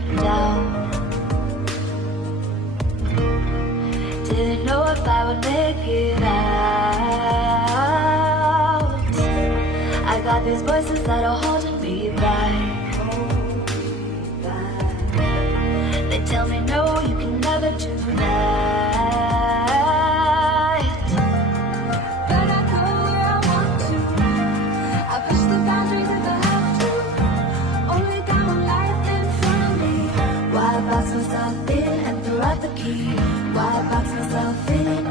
been down. Didn't know if I would make it out. I got these voices that are holding me back. They tell me no, you can never do that. But I go where I want to. I push the boundaries if I have to. Only got one life in front of me. Why box myself in and throw out the key? Why box myself in?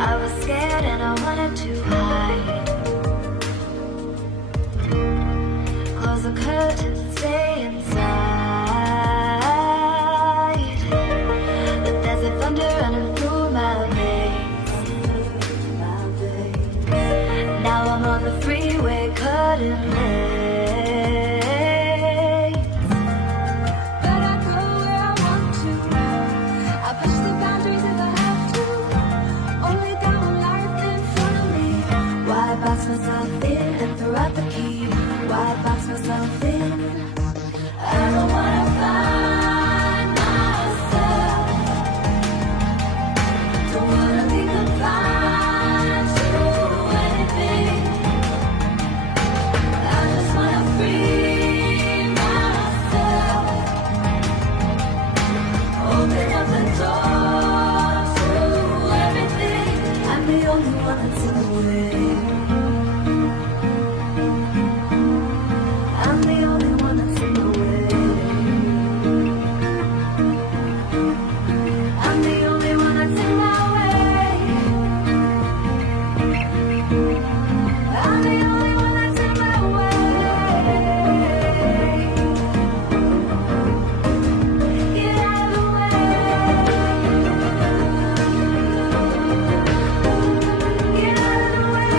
I was scared and I wanted to hide. Close the curtains and stay inside. But there's a thunder running through my veins. Now I'm on the freeway cutting lanes. But I go where I want to. I push the boundaries if I have to. Only got one life in front of me. Why box myself in and throw out the key? Why box myself in? I don't wanna find myself. Don't wanna be confined to anything. I just wanna free myself. Open up the door to everything. I'm the only one that's in the way. I'm the only one that's in the way. I'm the only one that's in my way. I'm the only one that's in my way. Get out of the way. Get out of the way.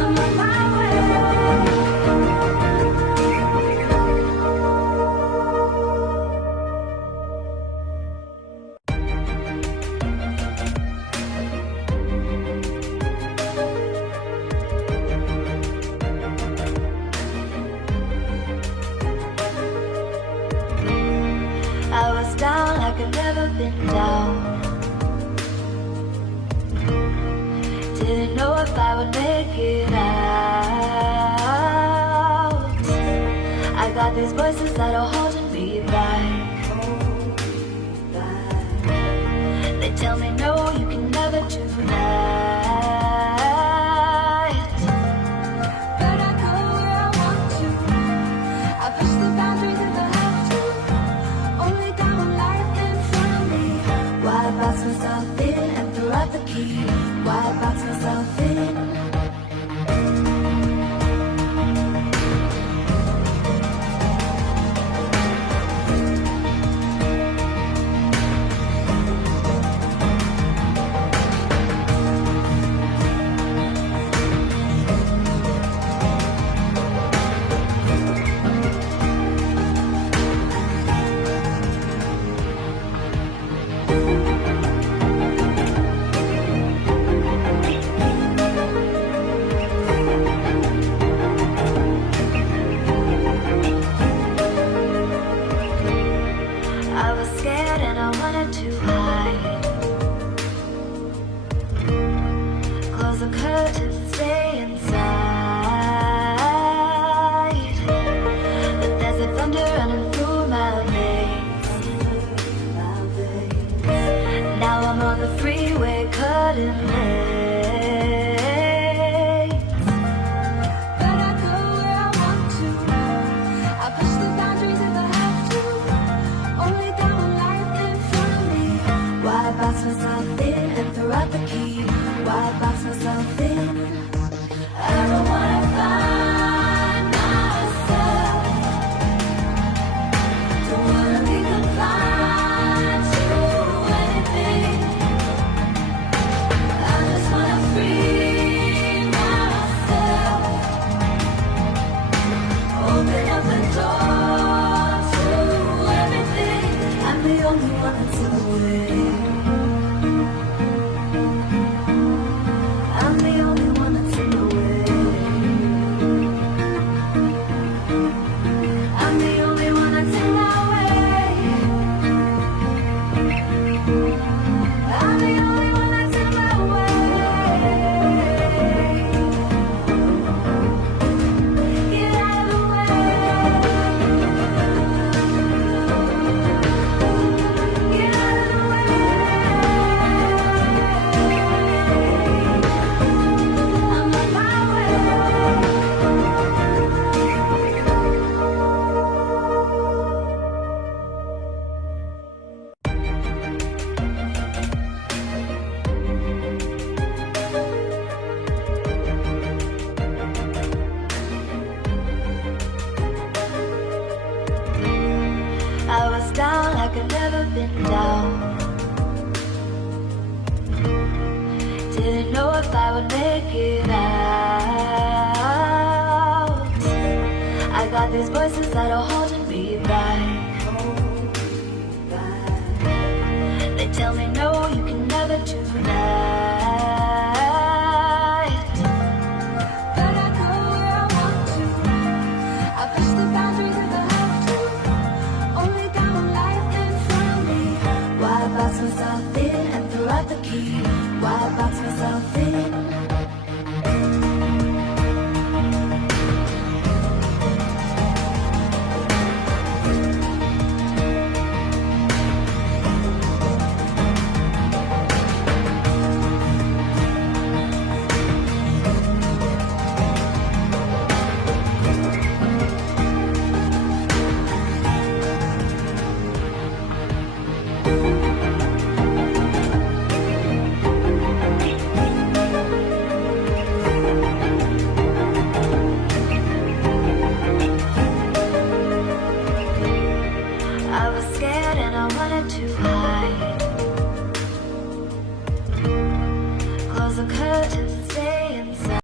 I'm on my way. I was down like I'd never been down. Didn't know if I would make it out. I got these voices that are holding me back. They tell me no, you can never do that. But I go where I want to. I push the boundaries if I have to. Only got one life in front of me. Why box myself in and throw out the key? Why box myself in? I was scared and I wanted to hide. Close the curtains and stay inside. But there's a thunder running through my veins. Now I'm on the freeway cutting lanes. But I go where I want to. I push the boundaries if I have to. Only got one life in front of me. Why throw out the key. Why box myself in? I don't wanna find myself. Don't wanna be confined to anything. I just wanna free myself. Open up the door to everything. I'm the only one that's in the way. I'm the only one that's in the way. I'm the only one that's in my way. I'm the only one that's in my way. Get out of the way. Get out of the way. I'm on my way. I was down like I've never been down. Didn't know if I would make it out. I got these voices that are holding me back. They tell me no, you can never do that. But I go where I want to. I push the boundaries if I have to. Only got one life in front of me. Why box myself in and throw out the key? Why box myself in? I was scared and I wanted to hide. Close the curtains and stay